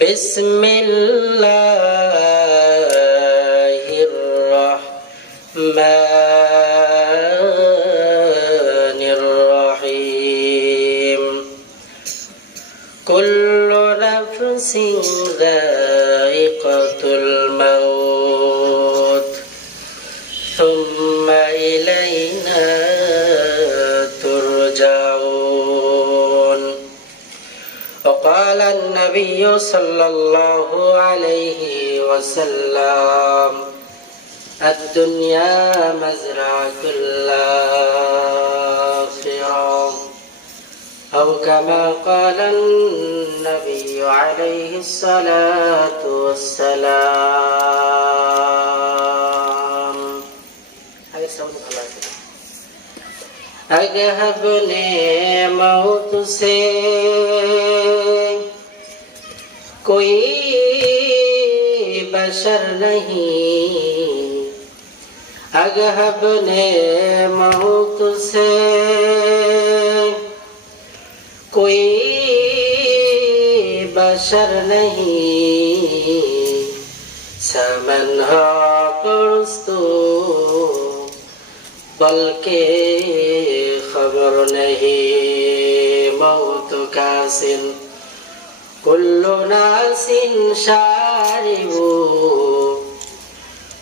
بسم الله الرحمن الرحيم كل نفس ذائقة الموت ثم إلينا ترجعون وقال النبي صلى الله عليه وسلم الدنيا مزرعة الآخرة أو كما قال النبي عليه الصلاة والسلام अगर अपने मौत से कोई बशर नहीं अगर अपने मौत से कोई बशर नहीं समन हो परस्तु बल्कि खबर नहीं मौत का सिन कुल्लु नासिन शारिबु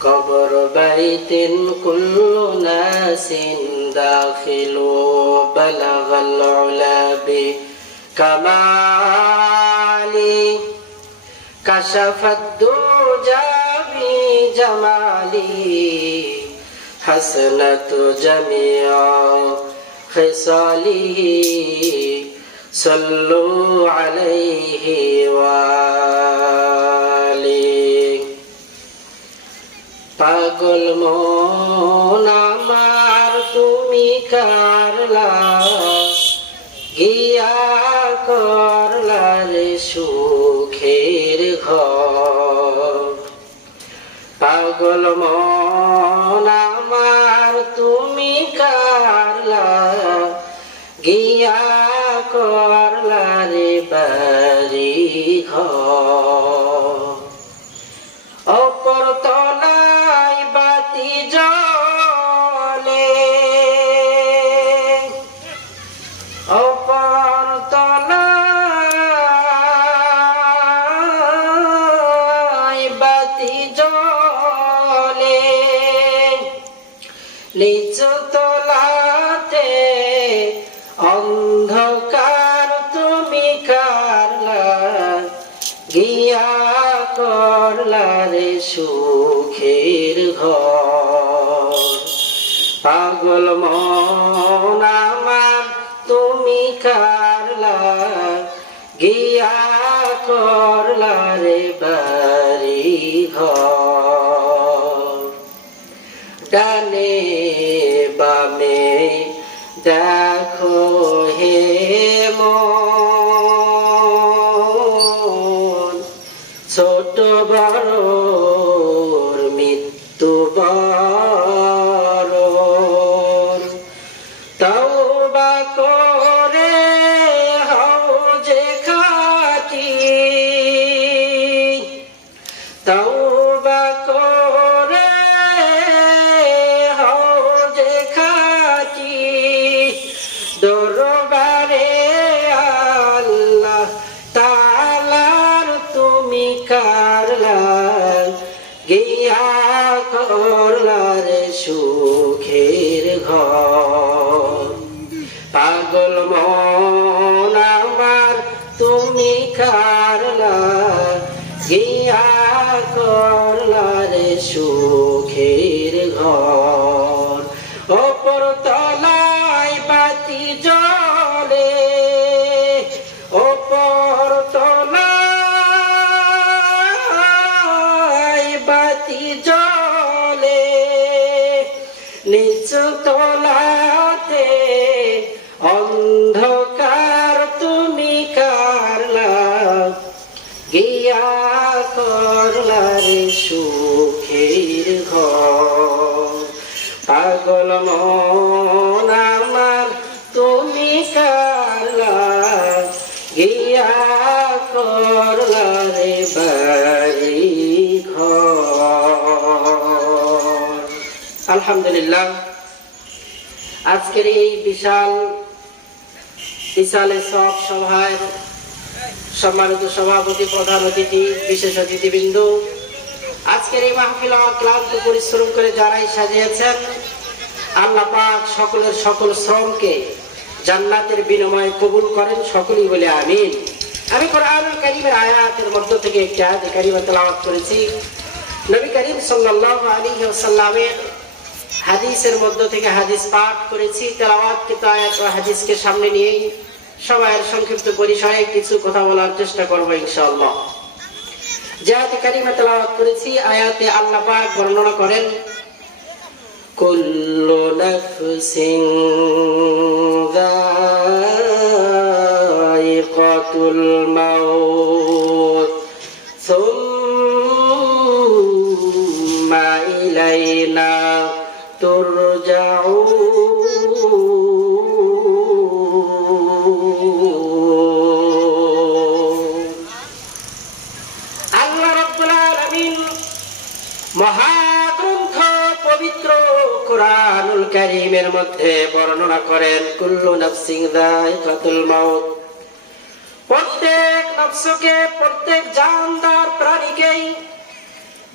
कब्र बैतिन कुल्लु नासिन दाखिलु बलगल उलाबि कमाली कशफत दुजा बि जमाली हसनत जमिया खिसालिही सल्लु अलैहि वालिह पागल মন আমার তুমি কারলা গিয়া করলা রে সুখের ঘর পাগল মন আমার তুমি কারলা গিয়া করলা রে বাড়ি ঘর অপর তলায় বাতি জ্বলে অপর তলায় বাতি জ্বলে নিচু তলাতে অন্ধকার তুমি কারলা গিয়া করলা রে সুখের ঘর পাগল মন আমার তুমি কারলা গিয়া করলা রে বাড়ি ঘর ডানে বামে দেখো হে মন ছোট বড় মৃত্যু বরণ তওবা করে হও যে খাঁটি তওবা করে হও যে খাঁটি দরবারে আল্লাহ তাআলার তুমি কারলা গিয়া করলা রে সুখের ঘর পাগল মন আমার তুমি কারলা গিয়া করলা রে সুখের ঘর অপর তলায় বাতি জ্বলে অপর তলায় বাতি জ্বলে নিচু তলাতে অন্ধকার তুমি কারলা গিয়া করলা রে সুখের ঘর পাগল মন আমার তুমি কারলা গিয়া করলা রে বাড়ি ঘর। আলহামদুলিল্লাহ, আজকের এই বিশাল সব সভায় সম্মানিত সভাপতি, প্রধান অতিথি, বিশেষ অতিথিবৃন্দ, আজকের এই মাহফিল ক্লান্ত পরিশ্রম করে যারাই সাজিয়েছেন, আল্লাহ পাক সকলের সকল শ্রমকে জান্নাতের বিনিময়ে কবুল করেন, সকলেই বলে আমিন। আমি কোরআনুল কারীমের আয়াতের মধ্য থেকে একটি আয়াত কারিমা তেলাওয়াত করেছি। নবী করিম সাল্লাল্লাহু আলাইহি ওয়াসাল্লামের হাদিসের মধ্য থেকে হাদিস পাঠ করেছি। তেলাওয়াতকৃত আয়াত ও হাদিসকে সামনে নিয়েই সবার সংক্ষিপ্ত পরিসরে কিছু কথা বলার চেষ্টা করব ইনশাআল্লাহ। যে আয়াত কারিমা তেলাওয়াত করেছি, আয়াতে আল্লাহ পাক বর্ণনা করেন, কুল্লু নাফসিন যায়িকাতুল মাউত সুম্মা ইলাইনা তুরজাউন। আল্লাহ রাব্বুল আলামিন মহাগ্রন্থ পবিত্র কোরআনুল কারীমের মধ্যে বর্ণনা করেন, কুল্লু নাফসিন যায়িকাতুল মাউত, প্রত্যেক নফসকে, প্রত্যেক জানদার প্রাণীকেই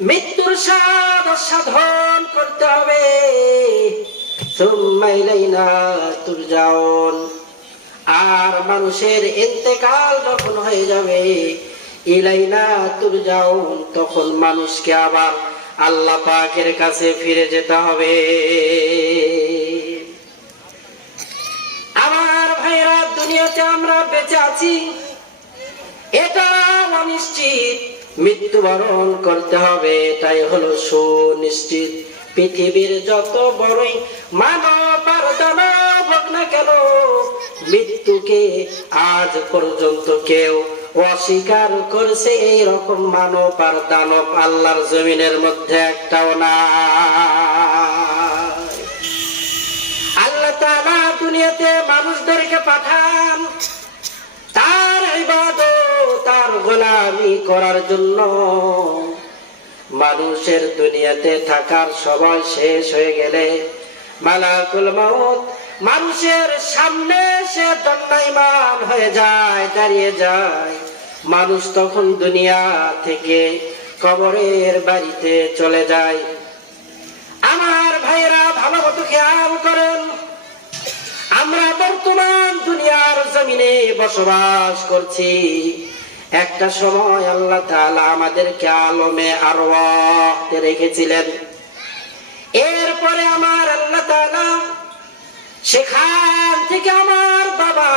মৃত্যুর স্বাদ সাধন করতে হবে। সুম্মা ইলাইনা তুরজাউন, আর মানুষের ইন্তেকাল যখন হয়ে যাবে, ইলাইনা তুরজাউন, তখন মানুষকে আবার আল্লাহ পাকের কাছে ফিরে যেতে হবে। আমার ভাইরা, দুনিয়াতে আমরা বেঁচে আছি, এটা অনিশ্চিত, মৃত্যুবরণ করতে হবে, এটাই হলো সুনিশ্চিত। পৃথিবীর যত বড়ই মানব আর দানব হোক না কেন, মৃত্যুকে আজ পর্যন্ত কেউ অস্বীকার করছে এইরকম মানব আর দানব আল্লাহর জমিনের মধ্যে একটাও না। আল্লাহ তাআলা দুনিয়াতে মানুষদেরকে পাঠান তার ইবাদত, তার গোলামি করার জন্য। মানুষের দুনিয়াতে থাকার সময় শেষ হয়ে গেলে মালাকুল মাউত মানুষের সামনে সে দণ্ডায়মান হয়ে যায়, দাঁড়িয়ে যায়। মানুষ তখন দুনিয়া থেকে কবরের বাড়িতে চলে যায়। আমার ভাইরা, ভালো মতো খেয়াল করেন, আমরা বর্তমান দুনিয়ার জমিনে বসবাস করছি। একটা সময় আল্লাহ তাআলা আমাদেরকে আলমে আরওয়াহতে রেখেছিলেন। এরপরে আমার আল্লাহ তাআলা সেখান থেকে আমার বাবা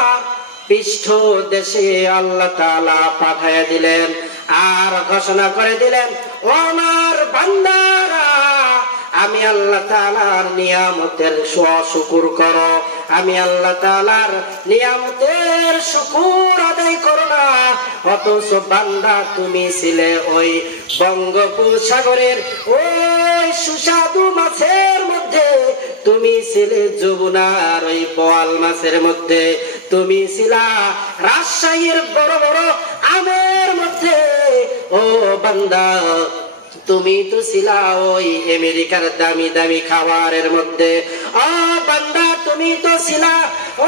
পৃষ্ঠ দেশে আল্লাহ তাআলা পাঠিয়ে দিলেন, আর ঘোষণা করে দিলেন, ও আমার বান্দারা, আমি আল্লাহ তাআলার নিয়ামতের শুকর করো। আমি আল্লাহ তাআলার নিয়ামতের শুকর আদায় করো না। অথচ বান্দা, তুমি ছিলে ওই বঙ্গোপসাগরের ওই সুস্বাদু মাছের মধ্যে, তুমি ছিলে যমুনার ওই বোয়াল মাছের মধ্যে, তুমি ছিলা রাজশাহীর বড় বড় আমের মধ্যে। ও বান্দা, তুমি তো ছিলা ওই আমেরিকার দামি দামি খাবারের মধ্যে। ও বান্দা, তুমি তো ছিলা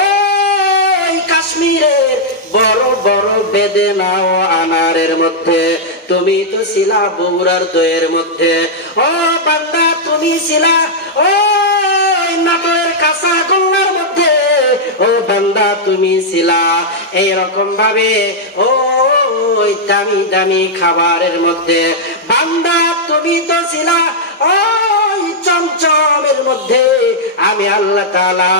ওই কাশ্মীরের বড় বড় বেদেনা ও আনারের মধ্যে। তুমি তো ছিলা বগুড়ার দইয়ের মধ্যে। ও বান্দা, তুমি ছিলা ওই নাটোরের কাঁচা গোল্লার মধ্যে। ও বান্দা, তুমি ছিলা এইরকম ভাবে ওই দামি দামি খাবারের মধ্যে। বান্দা, তুমি তো ছিলা ওই চমচমের মধ্যে। আমি আল্লাহ তাআলা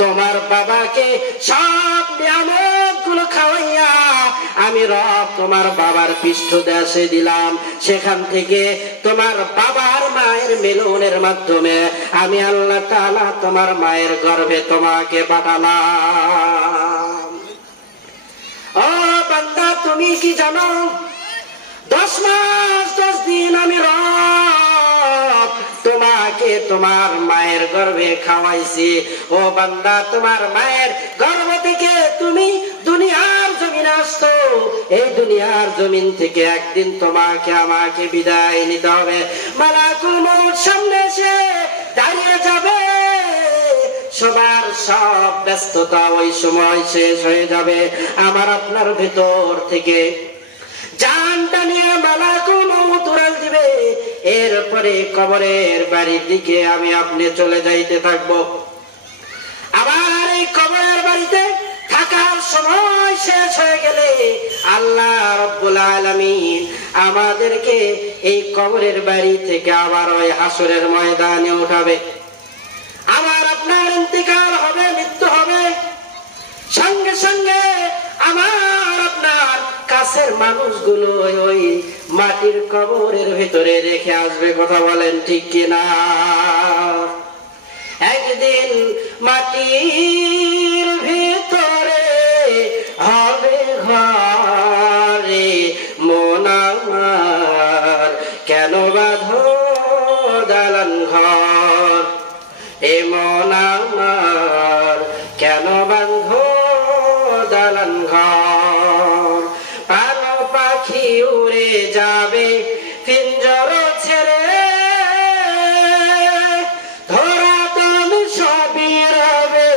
তোমার বাবাকে সব নিয়ামত গুলো খাওয়াইয়া আমি রব তোমার বাবার পৃষ্ঠ দেশে দিলাম। সেখান থেকে তোমার বাবার মায়ের মিলনের মাধ্যমে আমি আল্লাহ তাআলা তোমার মায়ের গর্ভে তোমাকে পাঠালাম। ও বান্দা, তুমি কি জানো, 10 মাস 10 দিন আমি রব তোমাকে তোমার মায়ের গর্ভে খাওয়াইছি। ও বান্দা, তোমার মায়ের গর্ভ থেকে তুমি দুনিয়ার জমিনে আসতো, এই দুনিয়ার জমিন থেকে একদিন তোমাকে আমাকে বিদায় নিতে হবে। মালাকুল মউত সামনে এসে দাঁড়িয়ে যাবে, সবার সব ব্যস্ততা ওই সময় শেষ হয়ে যাবে। আমার আপনার ভেতর থেকে জানটা নিয়ে মালাকুল মউত উড়াল দিবে। এরপরে কবরের বাড়ির দিকে আমি আপনি চলে যাইতে থাকবো। আবার এই কবরের বাড়িতে থাকার সময় শেষ হয়ে গেলে আল্লাহ রাব্বুল আলামিন আমাদেরকে এই কবরের বাড়ি থেকে আবার ওই হাসরের ময়দানে উঠাবে। আমার আপনার ইন্তেকাল হবে, মৃত্যু হবে, সঙ্গে সঙ্গে আমার আপনার কাছের মানুষগুলো ওই মাটির কবরের ভিতরে রেখে আসবে। কথা বলেন ঠিক কিনা? একদিন মাটির ভিতরে হবে ঘরে, মন আমার কেন বাঁধো দালান ঘর, এ মন আমার কেন বাঁধো দালান ঘর। পানো পাখি উড়ে যাবে পিঞ্জর ছেড়ে, ধরা তুমি সবই রবে,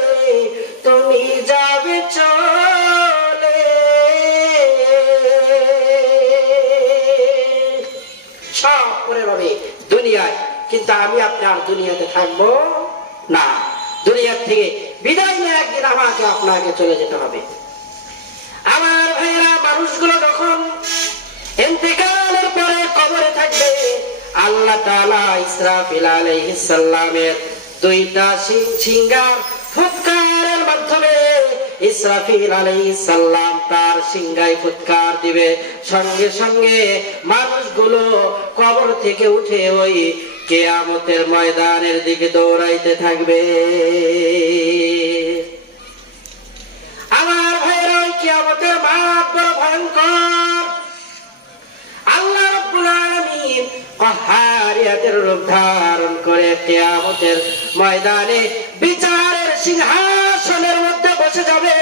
তুমি যাবে চলে। সব করে রবে দুনিয়ায়, কিন্তু আমি আপনার দুনিয়াতে থাকবো না। দুনিয়ার থেকে বিদায় নিয়ে একদিন আমাকে আপনাকে চলে যেতে হবে। আমার ভাইরা, মানুষগুলো যখন ইন্তেকালের পরে কবরে থাকবে, আল্লাহ তাআলা ইসরাফিল আলাইহিস সালামের দুইটা সিংহার ফুৎকারের মাধ্যমে ইসরাফিল আলাইহিস সালাম তার সিংহায় ফুৎকার দিবে। সঙ্গে সঙ্গে মানুষগুলো কবর থেকে উঠে ওই কিয়ামতের ময়দানের দিকে দৌড়াইতে থাকবে। আমার ভাইরা, কিয়ামতের মাঠ বড় ভয়ঙ্কর। আল্লাহ রাব্বুল আলামিন কাহারিয়াতের রূপ ধারণ করে কিয়ামতের ময়দানে বিচারের সিংহাসনের মধ্যে বসে যাবে।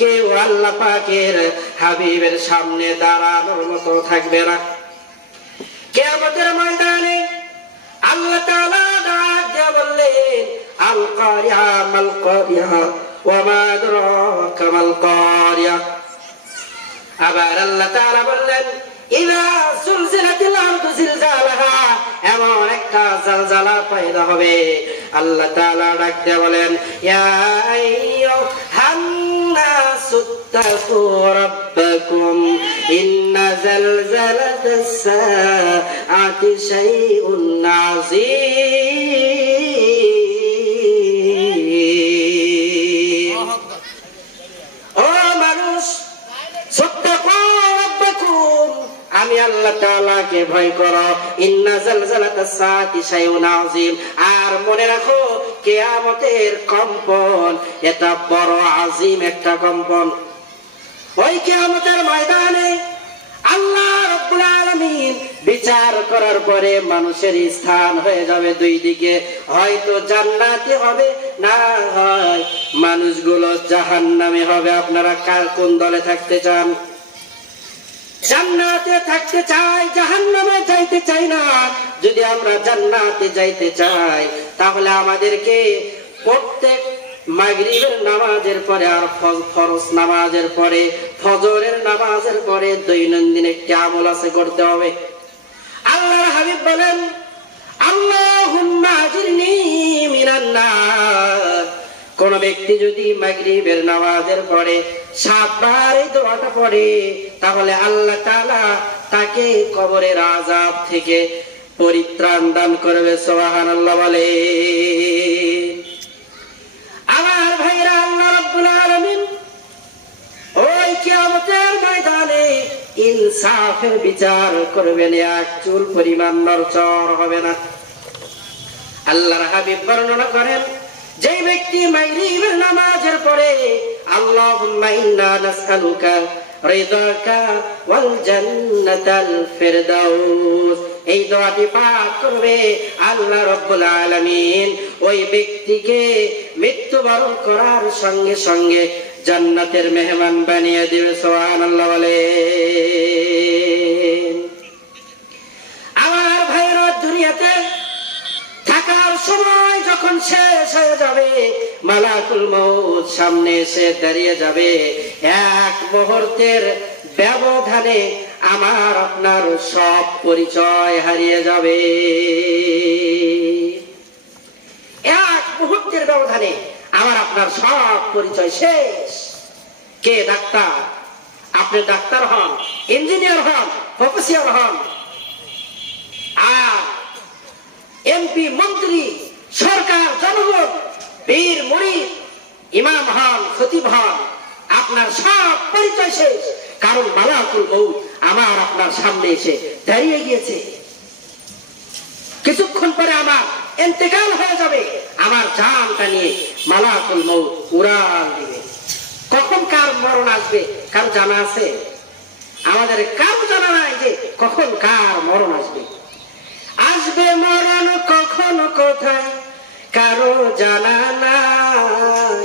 কেউ আল্লাহ পাকের হাবিবের সামনে দাঁড়ানোর মতো থাকবে না। কিয়ামতের ময়দানে আল্লাহ তাআলা ডাক দিয়ে বললেন, আল কারিয়া মাল কারিয়া ওয়া মা আদরাকা মাল কারিয়া। আবার আল্লাহ তাআলা বললেন, ইযা সুলজিলাতিল আরদু জিলজালাহা, এমন একটা জালজালা পয়দা হবে। আল্লাহ তাআলা ডাক দিয়ে বলেন, ইয়া আইয়ুহান নাসুত্তাকু রাব্বাকুম ইন্না জালজালাতাস সাআতি শাইউন আযীম। ও মানুষ, আমি আল্লাহ তাআলাকে ভয় করো। ইন্না জালজালাতাস সাআতি শাইউন আযীম। আর মনে রাখো, কিয়ামতের কম্পন এটা বড় আযীম একটা কম্পন। ওই কিয়ামতের ময়দানে আল্লাহ রাব্বুল আলামিন বিচার করার পরে মানুষের স্থান হয়ে যাবে দুই দিকে। হয়তো জান্নাতে হবে, না হয় মানুষগুলো জাহান্নামে হবে। আপনারা কার কোন দলে থাকতে চান? জান্নাতে থাকতে চাই, জাহান্নামে যাইতে চাই না। যদি আমরা জান্নাতে যাইতে চাই, তাহলে আমাদেরকে প্রত্যেক মাগরিবের নামাজের পরে আর ফরজ নামাজের পরে, ফজরের নামাজের পরে দৈনন্দিন একটি আমল আছে, করতে হবে। আল্লাহর হাবিব বলেন, আল্লাহুম্মা আজিরনি মিনান নার। কোন ব্যক্তি যদি মাগরিবের নামাজের পরে 7 বার এই দোয়াটা পড়ে, তাহলে আল্লাহ তাআলা তাকে কবরের আযাব থেকে পরিত্রাণ দান করবে। সুবহানাল্লাহ বলে। আমার ভাইরা, আল্লাহ রাব্বুল আলামিন ওই কিয়ামতের ময়দানে ইনসাফের বিচার করবেন, এক চুল পরিমাণ নড়চড় হবে না। আল্লাহর হাবিব বর্ণনা করেন, যে ব্যক্তি মাগরিবের নামাজের পরে আল্লাহুম্মা ইন্না নাসআলুকা রিদাকা ওয়াল জান্নাতাল ফিরদাউস, এই দোয়াটি পাঠ করবে, আল্লাহ রাব্বুল আলামিন ওই ব্যক্তিকে মৃত্যুবরণ করার সঙ্গে সঙ্গে জান্নাতের মেহমান বানিয়ে দিবে। সুবহানাল্লাহ বলেন। আমার ভাইরা, দুনিয়াতে থাকার সময় যখন শেষ হয়ে যাবে, মালাকুল মউত সামনে এসে দাঁড়িয়ে যাবে, এক মুহূর্তের ব্যবধানে আমার আপনার সব পরিচয় হারিয়ে যাবে। এক মুহূর্তের ব্যবধানে আমার আপনার সব পরিচয় শেষ। কে ডাক্তার? আপনি ডাক্তার হন, ইঞ্জিনিয়ার হন, প্রফেসর হন, আর এমপি, মন্ত্রী, সরকার, জনগণ, বীর, মুরিদ, ইমাম হন, খতিব হন, আপনার সব পরিচয় শেষ। কারণ মালাকুল মউত আমার আপনার সামনে এসে দাঁড়িয়ে গিয়েছে। কিছুক্ষণ পরে আমার ইন্তেকাল হয়ে যাবে। আমার জানটা নিয়ে মালাকুল মউত উড়াল দিবে। কখন কার মরণ আসবে কারো জানা আছে? আমাদের কারো জানা নাই যে কখন কার মরণ আসবে। আসবে মরণ কখন কোথায় কারো জানা নাই।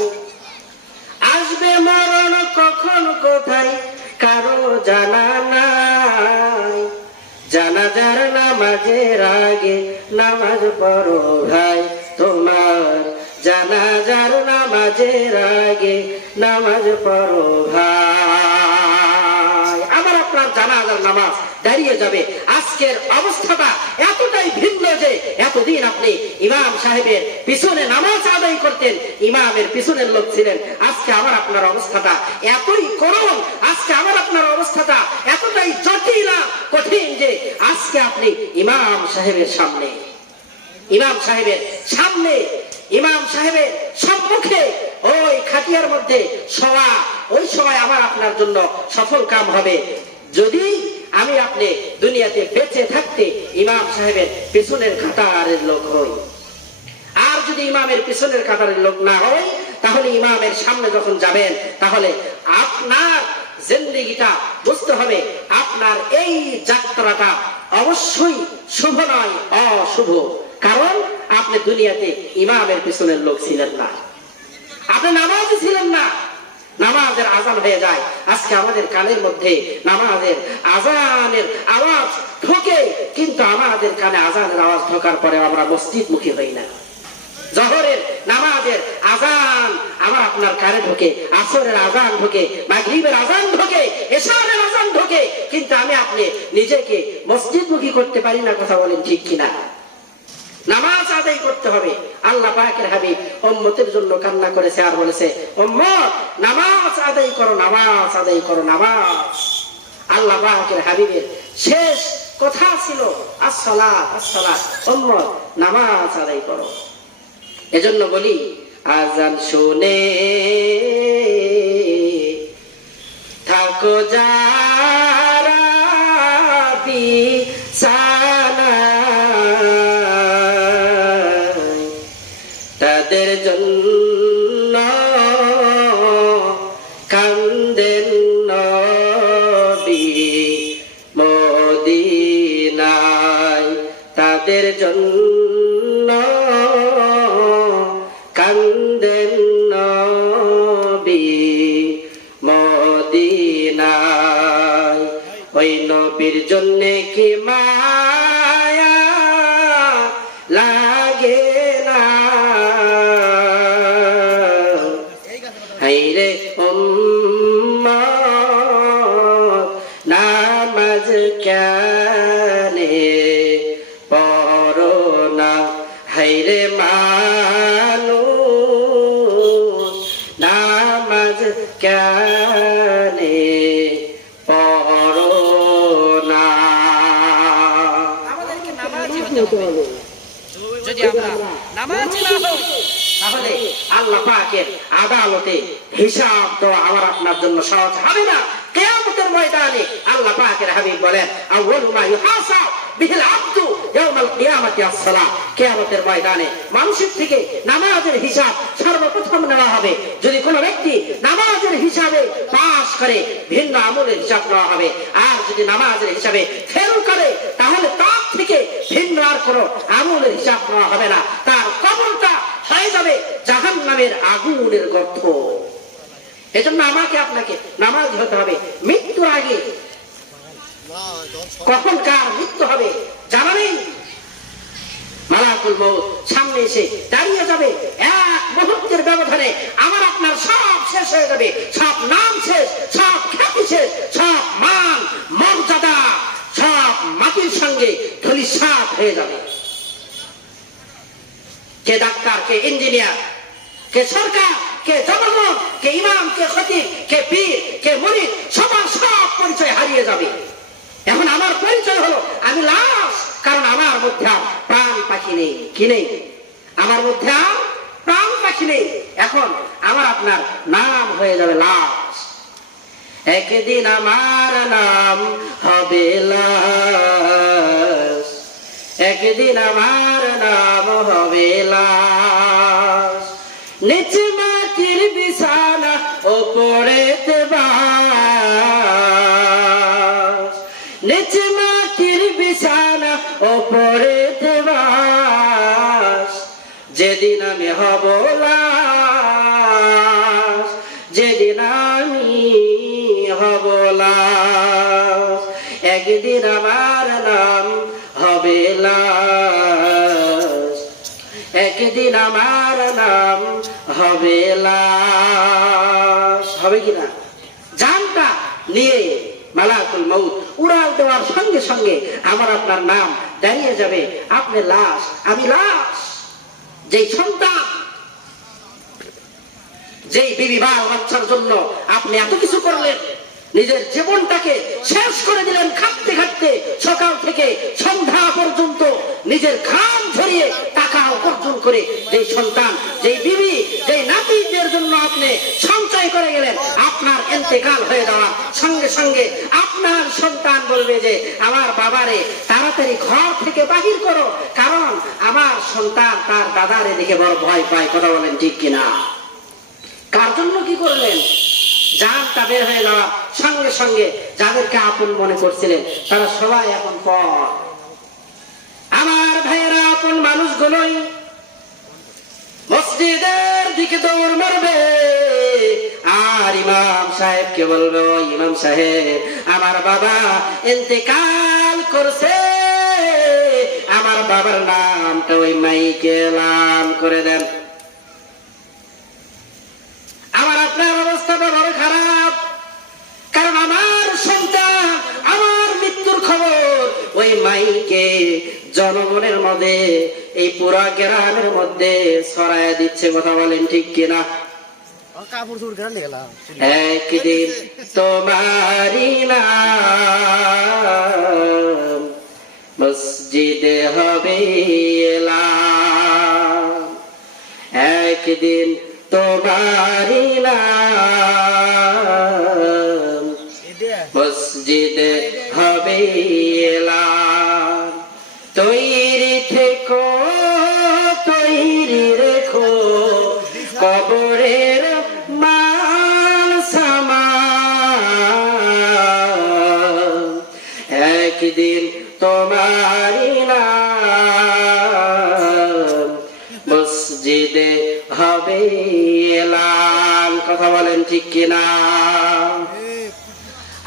আসবে মরণ কখন কোথায় কারো জানা নাই। জানাজার নামাজের আগে নামাজ পড়ো ভাই, তোমার জানাজার নামাজের আগে নামাজ পড়ো ভাই। আমার আপনার জানাজার নামাজ দাঁড়িয়ে যাবে। আজকের অবস্থাটা এতটাই ভিন্ন যে এতদিন আপনি ইমাম সাহেবের পিছনে নামাজ আদায় করতেন, ইমামের পিছনের লোক ছিলেন। আজকে আমার আপনার অবস্থাটা এতই করুণ, আজকে আমার আপনার অবস্থাটা এতটাই জটিল কঠিন যে আজকে আপনি ইমাম সাহেবের সামনে, ইমাম সাহেবের সামনে, ইমাম সাহেবের সম্মুখে ওই খাটিয়ার মধ্যে শোয়া, ওই সময় আমার আপনার জন্য সফল কাম হবে যদি আমি আপনি দুনিয়াতে বেঁচে থাকতে ইমাম সাহেবের পিছনের কাতারের লোক হই। আর যদি ইমামের পিছনের কাতারের লোক না হই, তাহলে ইমামের সামনে যখন যাবেন, তাহলে আপনার জিন্দেগিটা বুঝতে হবে আপনার এই যাত্রাটা অবশ্যই শুভ নয়, অশুভ। কারণ আপনি দুনিয়াতে ইমামের পিছনের লোক ছিলেন না, আপনি নামাজি ছিলেন না। নামাজের আজান হয়ে যায়, আজকে আমাদের কানের মধ্যে নামাজের আজানের আওয়াজ ঢোকে, কিন্তু আমাদের কানে আজানের আওয়াজ ঢোকার পরে আমরা মসজিদ মুখী হই না। জোহরের নামাজের আজান আমার আপনার কানে ঢোকে, আসরের আজান ঢোকে, মাগরিবের আজান ঢোকে, এশারের আজান ঢোকে, কিন্তু আমি আপনি নিজেকে মসজিদ মুখী করতে পারি না। কথা বলেন ঠিক কিনা? নামাজ আদায় করতে হবে। আল্লাহ পাকের হাবিব উম্মতের জন্য কান্না করেছে আর বলেছে, উম্মত নামাজ আদায় করো, নামাজ আদায় করো, নামাজ। আল্লাহ পাকের হাবিবের শেষ কথা ছিল আসসালাত, আসসালাত। উম্মত নামাজ আদায় করো। এজন্য বলি, আজান শুনে থাকো যারা বিছানায়, তাদের জন্য কান্দেন নবী মদিনায়, তাদের জন্য কান্দেন নবী মদিনায়। ওই নবীর জন্য কি মায়া লাগে না, হায়রে উম্মত নামাজ কেনে পড়ো না, হায়রে মানুষ নামাজ কেনে পড়ো না। আমাদেরকে নামাজি হতে হবে। যদি আমরা নামাজি না হই, তাহলে আল্লাহ পাকের আদালতে হিসাব দেওয়া আমার আপনার জন্য সহজ হবে না। কিয়ামতের ময়দানে আল্লাহ পাকের হাবিব বলেন, আউয়ালু মা ইউহাসাব বিহিল আবদু ইয়াউমাল কিয়ামাতি আস-সালাহ। কিয়ামতের ময়দানে মানুষের থেকে নামাজের হিসাব সর্বপ্রথম নেওয়া হবে। যদি কোনো ব্যক্তি নামাজের হিসাবে পাস করে, ভিন্ন আমলের হিসাব নেওয়া হবে। আর যদি নামাজের হিসাবে ফেল করে, তাহলে তার থেকে ভিন্ন আর কোনো আমলের হিসাব নেওয়া হবে না। তার কবরটা হয়ে যাবে জাহান্নামের আগুনের গর্ত। এজন্য আমাকে আপনাকে নামাজি হতে হবে। মৃত্যুর আগে কখন কার মৃত্যু হবে জানা নেই। মালাকুল মউত সামনে এসে দাঁড়িয়ে যাবে, এক মুহূর্তের ব্যবধানে আমার আপনার সব শেষ হয়ে যাবে, সব নাম শেষ, সব খ্যাতি শেষ, সব মান মর্যাদা সব মাটির সঙ্গে ধূলিসাৎ হয়ে যাবে। কে ডাক্তার, কে ইঞ্জিনিয়ার, কে সরকার, কে জনগণ, কে ইমাম, কে খতিব, কে পীর, কে মুরিদ, সবার সব পরিচয় হারিয়ে যাবে। এখন আমার পরিচয় হলো আমি লাশ, কারণ আমার মধ্যে আর প্রাণ পাখি নেই। কি নেই? আমার মধ্যে আর প্রাণ পাখি নেই। এখন আমার আপনার নাম হয়ে যাবে লাশ। একদিন আমার নাম হবে লাশ, একদিন আমার নাম হবে লাশ। নিচে মাটির বিছানা, ওপরেতে বাস, নিচে মাটির বিছানা, ওপরেতে বাস। যেদিন আমি হব লাশ, যেদিন আমি হব লাশ, একদিন আমার নাম হবে লাশ, একদিন আমার নাম হবে লাশ। হবে কিনা? জানটা নিয়ে মালাকুল মউত উড়াল দেওয়ার সঙ্গে সঙ্গে আমার আপনার নাম দাঁড়িয়ে যাবে। আপনি লাশ, আমি লাশ। যেই সন্তান, যেই বিবি বাল বাচ্চার জন্য আপনি এত কিছু করলেন, নিজের জীবনটাকে শেষ করে দিলেন খাটতে খাটতে, সকাল থেকে সন্ধ্যা পর্যন্ত নিজের ঘাম ঝরিয়ে টাকা উপার্জন করে যেই সন্তান, যেই বিবি, যেই নাতিদের জন্য আপনি সঞ্চয় করে গেলেন, আপনার ইন্তেকাল হয়ে যাওয়ার সঙ্গে সঙ্গে আপনার সন্তান বলবে যে আমার বাবারে তাড়াতাড়ি ঘর থেকে বাহির করো, কারণ আমার সন্তান তার দাদারে দেখে বড় ভয় পায়। কথা বলেন ঠিক কিনা? কার জন্য কি করলেন? জানটা বের হয়ে যাওয়ার সঙ্গে সঙ্গে যাদেরকে আপন মনে করছিলেন তারা সবাই এখন পর। আমার ভাইয়েরা, আপন মানুষগুলোই মসজিদের দিকে দৌড় মারবে, আর ইমাম সাহেবকে বলবে, ও ইমাম সাহেব, আমার বাবা ইন্তেকাল করছে, আমার বাবার নামটা ওই মাইকে এলান করে দেন। আমার আপনার অবস্থাটা বড় খারাপ, কারণ আমার সন্তান, আমার মৃত্যুর খবর ওই মাইকে জনগণের মধ্যে, এই পুরা গ্রামের মধ্যে ছড়ায় দিচ্ছে। কথা বলেন ঠিক কিনা? একদিন তোমারি নাম মসজিদে হবে এলান, একদিন তোমারি নাম মসজিদে হবে এলান। তৈরি থেকো, তৈরি রেখো, কবরের মাল সামান, একদিন তোমারি নাম মসজিদে হবে এলান। কথা বলেন ঠিক কিনা?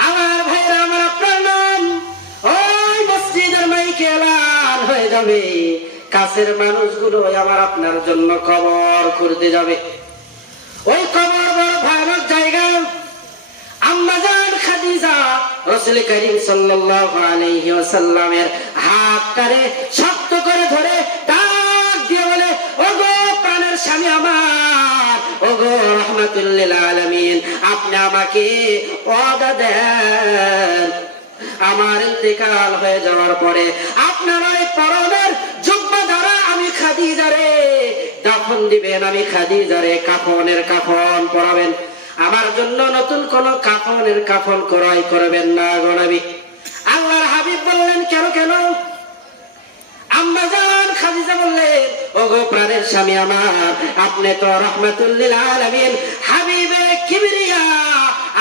আমার ভাইরা, আমার আপনার নাম ওই মসজিদের মাইকে এলান হয়ে যাবে। কাছের মানুষগুলো আমার আপনার জন্য কবর করতে যাবে। ওই কবর বড় ভয়ানক জায়গা। আম্মা জান খাদিজা রাসূল করিম সাল্লাল্লাহু আলাইহি ওয়াসাল্লামের হাতটারে শক্ত করে ধরে ডাক দিয়ে বলে, ওগো প্রাণের স্বামী আমার, ওগো রাহমাতুল লিল আলামিন, আপনি আমাকে ওয়াদা দেন, আমার ইন্তেকাল হয়ে যাওয়ার পরে আপনার ওই পরনের জুব্বা দ্বারা আমি খাদিজারে দাফন দিবেন, আমি খাদিজারে কাফনের কাফন পরাবেন, আমার জন্য নতুন কোন কাফনের কাফন ক্রয় করবেন না গো নবী। আল্লাহর হাবিব বললেন, কেন কেন? আম্মা জান খাদিজা বললেন, ওগো প্রাণের স্বামী আমার, আপনি তো রাহমাতুল লিল আলামিন, হাবিবে কিবরিয়া,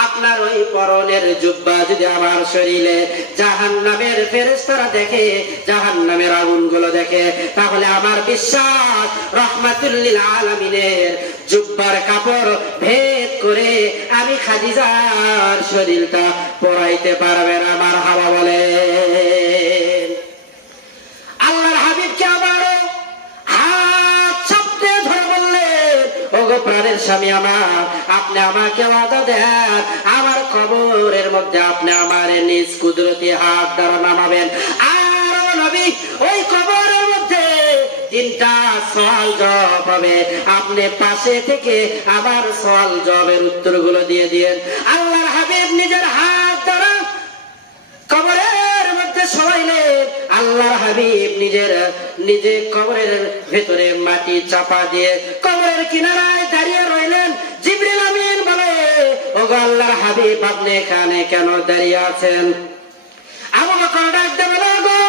আপনার ওই পরনের জুব্বা যদি আমার শরীরে জাহান্নামের ফেরেশতারা দেখে, জাহান্নামের আগুনগুলো দেখে, তাহলে আমার বিশ্বাস রাহমাতুল লিল আলামিনের জুব্বার কাপড় ভেদ করে আমি খাদিজার শরীরটা পরাইতে পারবে না। মারহাবা বলে। আল্লাহর হাবিবকে আবারও হাত চাপতে ধরে বললেন, ওগো প্রাণের স্বামী আমার, আপনি আমাকে ওয়াদা দেন, আমার কবরের মধ্যে আপনি আমার নিজ কুদরতি হাত দ্বারা নামাবেন। আর নবী, ওই কবরের মধ্যে 3টা সওয়াল জবাব হবে, আপনি পাশে থেকে আবার সওয়াল জবাবের উত্তরগুলো দিয়ে দিয়েন। আল্লাহর হাবিব নিজের হাত দ্বারা কবরের মধ্যে শোয়াইলেন। আল্লাহর হাবিব নিজে কবরের ভেতরে মাটি চাপা দিয়ে কবরের কিনারায় দাঁড়িয়ে রইলেন। জিবরিল আমিন বলে, ওগো আল্লাহর হাবিব, আপনি এখানে কেন দাঁড়িয়ে আছেন? আবু বকর ডাকতে বলে, ওগো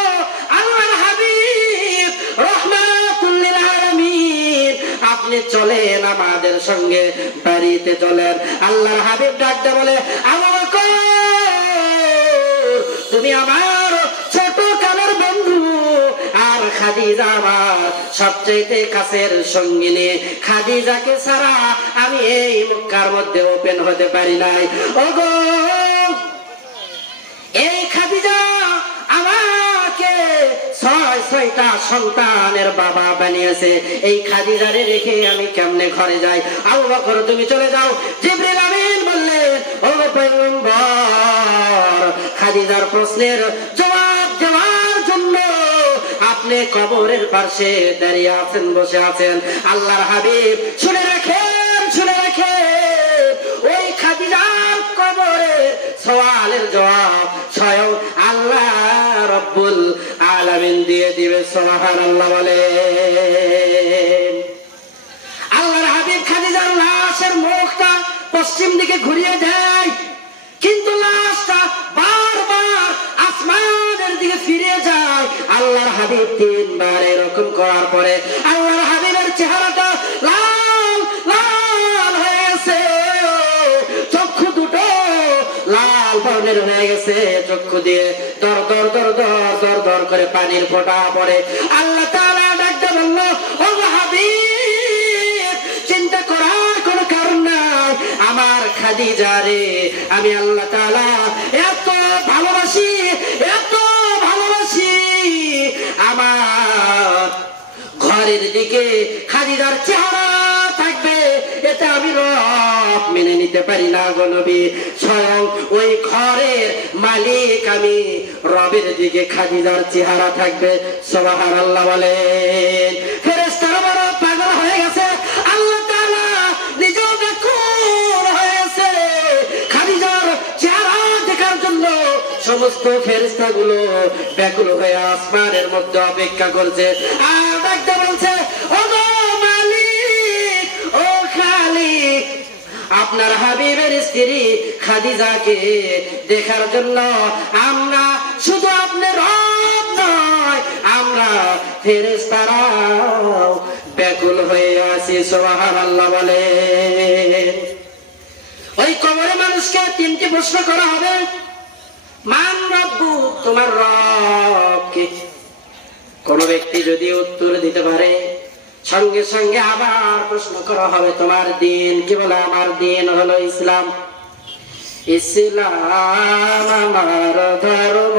আল্লাহর হাবিব রাহমাতুল লিল আলামিন, আপনি চলেন আমাদের সঙ্গে বাড়িতে চলেন। আল্লাহর হাবিব ডাকতে বলে, আবু বকর, তুমি আমার ছোট কালের বন্ধু, আর খাদিজা আমার সবচেয়ে কাছের সঙ্গিনী। খাদিজাকে ছাড়া আমি এই মক্কার মধ্যে ওপেন হতে পারি নাই। ওগো, এই খাদিজা আমাকে 6টা সন্তানের বাবা বানিয়েছে। এই খাদিজারে রেখে আমি কেমনে ঘরে যাই? আবু বকর, তুমি চলে যাও। জিবরিল আমিন বললেন, ওগো পয়গম্বর, খাদিজার প্রশ্নের জবাব দেওয়ার জন্য আপনি কবরের পাশে দাঁড়িয়ে আছেন, বসে আছেন। আল্লাহর হাবিব শুনে রাখেন, শুনে রাখেন, ওই খাদিজার কবরের সওয়ালের জবাব স্বয়ং আল্লাহ রব্বুল আলামিন দিয়ে দিবে। সুবহানাল্লাহ বলে। আল্লাহর হাবিব খাদিজার লাশের মুখটা পশ্চিম দিকে ঘুরিয়ে দেয়, কিন্তু লাশটা বারবার আসমানের দিকে ফিরে যায়। আল্লাহর হাবিব 3বার এরকম করার পরে আল্লাহর হাবিবের চেহারাটা লাল লাল হয়ে গেছে, চক্ষু দুটো লাল বর্ণের হয়ে গেছে, চক্ষু দিয়ে দর দর দর দর দর দর করে পানির ফোঁটা পড়ে। আল্লাহ তাআলা ডাকতে বলল, ও হাবিব, চিন্তা করার কোনো কারণ নাই, আমার খাদিজারে আমি আল্লাহ তাআলা এত ভালোবাসি, এত ভালোবাসি, আমার ঘরের দিকে খাদিজার চেহারা থাকবে, এটা আমি রব মেনে নিতে পারি না গো নবী। স্বয়ং ওই ঘরের মালিক আমি, রবের দিকে খাদিজার চেহারা থাকবে। সুবহানাল্লাহ বলেন। ফেরেশতারা বড় পাগল হয়ে গেছে, আল্লাহ তাআলা নিজেও ব্যাকুল হয়ে গেছে খাদিজার চেহারা দেখার জন্য। সমস্ত ফেরেশতাগুলো ব্যাকুল হয়ে আসমানের মধ্যে অপেক্ষা করছে। আর ডাকতে বলছে, ওগো মালিক, ও খালিক, আপনার হাবিবের স্ত্রী খাদিজাকে দেখার জন্য আমরা শুধু আপনার রব নয়, আমরা ফেরেশতারাও ব্যাকুল হয়ে আছি। সুবহানাল্লাহ বলে। ওই কবরে মানুষকে 3টি প্রশ্ন করা হবে। মান রব্বু, তোমার রব কে? কোন ব্যক্তি যদি উত্তর দিতে পারে, সঙ্গে সঙ্গে আবার প্রশ্ন করা হবে, তোমার দিন কি? বলে, আমার দিন হলো ইসলাম। ইসলাম আমার ধর্ম,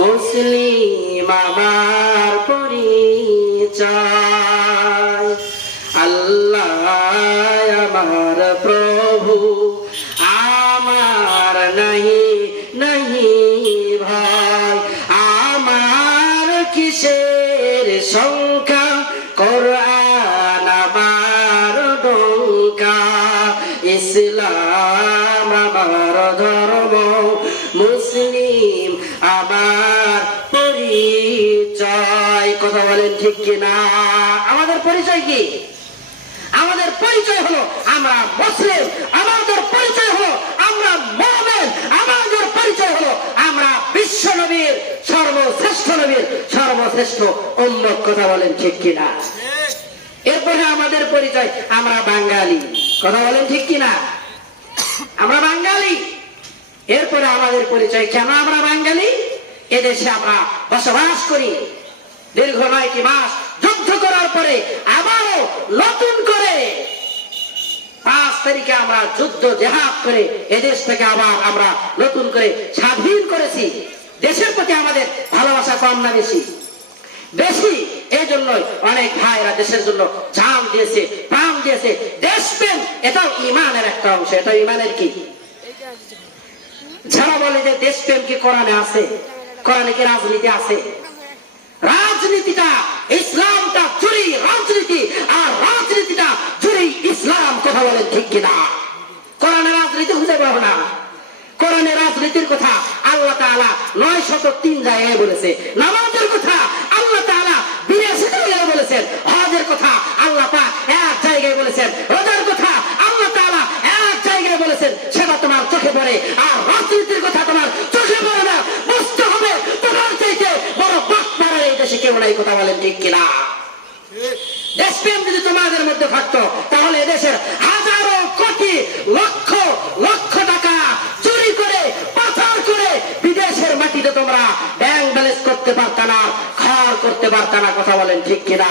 মুসলিম আমার পরিচয়, আল্লাহ আমার প্রভু, আমার নাহি নাহি ভয়, আমার কিসের সংখ্যা, কোরআন আমার ডঙ্কা, ইসলাম আমার ধর্ম, মুসলিম আমার পরিচয়। কথা বলেন ঠিক কিনা? আমাদের পরিচয় কি? আমাদের পরিচয় হলো আমরা মুসলিম, আমাদের পরিচয় হলো আমরা মুমিন, আমাদের পরিচয় হলো আমরা বিশ্ব নবীর সর্বশ্রেষ্ঠ নবীর সর্বশ্রেষ্ঠ উম্মত। কথা বলেন ঠিক কিনা? এরপরে আমাদের পরিচয় আমরা বাঙালি। কথা বলেন ঠিক কিনা? আমরা বাঙালি। এরপরে আমাদের পরিচয় কেন আমরা বাঙালি? এদেশে আমরা বসবাস করি, দীর্ঘ 9টি মাস যুদ্ধ করার পরে আবারও নতুন করে 5 তারিখে আমরা যুদ্ধ জেহাদ করে এদেশ থেকে আবার আমরা নতুন করে স্বাধীন করেছি। দেশের প্রতি আমাদের ভালোবাসা কম না বেশি? বেশি। এই জন্যই অনেক ভাইরা দেশের জন্য জান দিয়েছে, প্রাণ দিয়েছে। দেশপ্রেম এটাও ইমানের একটা অংশ। এটা ইমানের কি? যারা বলে যে দেশপ্রেম কি কোরআনে আছে, কোরআনে কি রাজনীতি আছে? রাজনীতিটা ইসলামটা চুরি রাজনীতি, আর রাজনীতিটা চুরি ইসলাম। কথা বলেন ঠিক কিনা? কোরআনে রাজনীতি খুঁজে পাবো না। কোরআনে রাজনীতির কথা আল্লাহ তাআলা 903 জায়গায় বলেছে। নামাজের কথা আল্লাহ তাআলা 82 জায়গায় বলেছেন। হজের কথা আল্লাহ পাক এক জায়গায় বলেছেন। রোজার কথা আল্লাহ তাআলা এক জায়গায় বলেছেন। সেটা তোমার চোখে পড়ে, আর রাজনীতির কথা তোমার চোখে পড়ে না। বুঝতে হবে তোমার চাইতে বড় বাটপার এই দেশে কেউ নাই। কথা বলেন ঠিক কিনা? দেশপ্রেম যদি তোমাদের মধ্যে থাকতো তাহলে এদেশের হাজারো কোটি লক্ষ লক্ষ টাকা চুরি করে পাচার করে বিদেশের মাটিতে তোমরা ব্যাংক ব্যালেন্স করতে পারতা না, খাওয়ার করতে পারতা না। কথা বলেন ঠিক কিনা?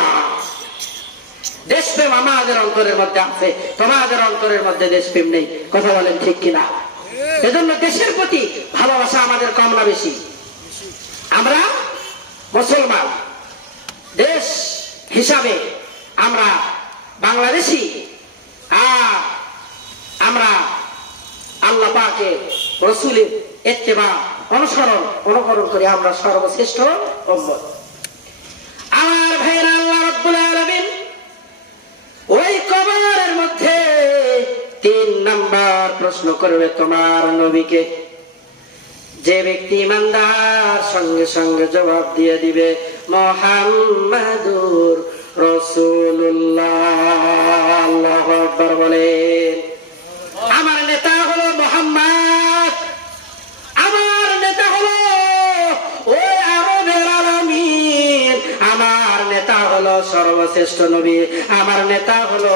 দেশপ্রেম আমাদের অন্তরের মধ্যে আছে, তোমাদের অন্তরের মধ্যে দেশপ্রেম নেই। কথা বলেন ঠিক কিনা? এজন্য দেশের প্রতি ভালোবাসা আমাদের কম না বেশি? আমরা মুসলমান দেশ হিসাবে আমরা বাংলাদেশি, আর আমরা আল্লাহ পাকের রাসূলের ইত্তেবা অনুকরণ করি। আমরা সর্বশ্রেষ্ঠ উম্মত। আমার ভাইরা, আল্লাহ রাব্বুল আলামিন ওই কবরের মধ্যে 3 নাম্বার প্রশ্ন করবে তোমার নবীকে। যে ব্যক্তি ইমানদার সঙ্গে সঙ্গে জবাব দিয়ে দিবে মুহাম্মাদুর রাসূলুল্লাহ। আল্লাহু আকবার বলেন। আমার নেতা হলো মুহাম্মদ, আমার নেতা হলো ওই আরবের আলামিন, আমার নেতা হলো সর্বশ্রেষ্ঠ নবী, আমার নেতা হলো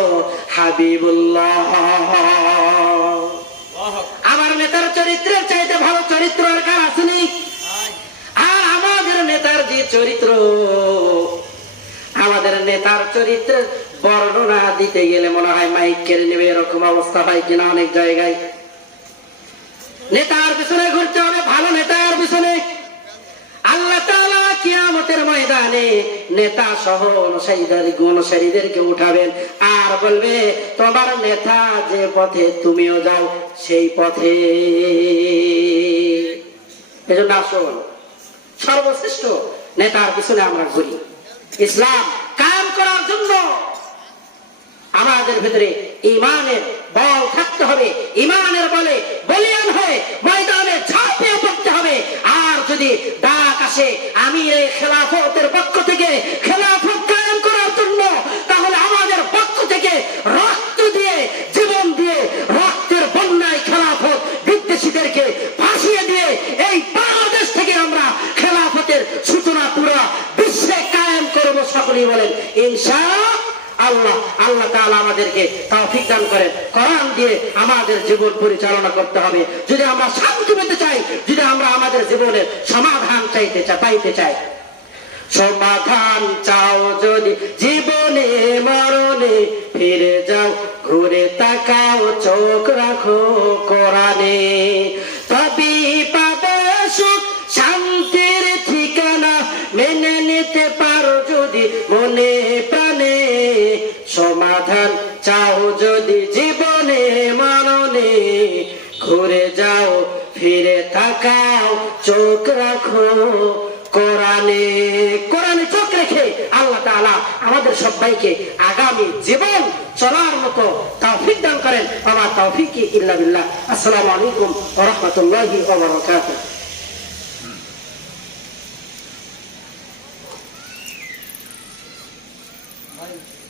হাবিবুল্লাহ। আমার নেতার চরিত্রের চাইতে ভালো চরিত্র আর কার আসেনি? আর আমাদের নেতার যে চরিত্র, আমাদের নেতার চরিত্রের বর্ণনা দিতে গেলে মনে হয় মাইক কেড়ে নেবে, এরকম অবস্থা হয় কিনা অনেক জায়গায়। নেতার পিছনে ঘুরতে হবে, ভালো নেতার পিছনে। আল্লাহ তাআলা কিয়ামতের ময়দানে নেতা সহ অনুসারীদেরকে উঠাবেন আর বলবে তোমার নেতা যে পথে তুমিও যাও সেই পথে। এজন্য আসুন সর্বশ্রেষ্ঠ নেতার পিছনে আমরা ঘুরি। ইসলাম কায়েম করার জন্য আমাদের ভিতরে ঈমানের বল থাকতে হবে। ঈমানের বলে বলিয়ান হয়ে ময়দানে ঝাঁপিয়ে পড়তে হবে। আর যদি ডাক আসে আমির খেলাফতের পক্ষ থেকে খেলাফত কায়েম করার জন্য, তাহলে আমাদের পক্ষ থেকে রক্ত দিয়ে, জীবন দিয়ে, রক্তের বন্যায় খেলাফত বিদ্বেষীদেরকে ভাসিয়ে দিয়ে এই বাংলাদেশ থেকে আমরা খেলাফতের সূচনা পুরো বিশ্বে কায়েম করব। সকলেই বলেন ইনশাআল্লাহ। আল্লাহ তাআলা আমাদেরকে তৌফিক দান করেন। কোরআন দিয়ে আমাদের জীবন পরিচালনা করতে হবে। যদি আমরা শান্তি পেতে চাই, যদি আমরা আমাদের জীবনের সমাধান পাইতে চাই, সমাধান চাও যদি জীবনে মরণে, ফিরে যাও ঘুরে তাকাও চোখ রাখো কোরআনে, তবেই পাবে সুখ শান্তির ঠিকানা। মেনে নিতে পারো যদি মনে প্রাণে, সমাধান চাও যদি জীবনে মরণে, ঘুরে যাও ফিরে তাকাও চোখ রাখো কোরআনে। কোরআনে চোখ রেখে আল্লাহ তাআলা আমাদের সবাইকে আগামী জীবন চলার মতো তৌফিক দান করেন। আমার তৌফিক ইল্লা বিল্লাহ। আসসালামু আলাইকুম ওয়া রাহমাতুল্লাহি ওয়া বারাকাতুহু। Right.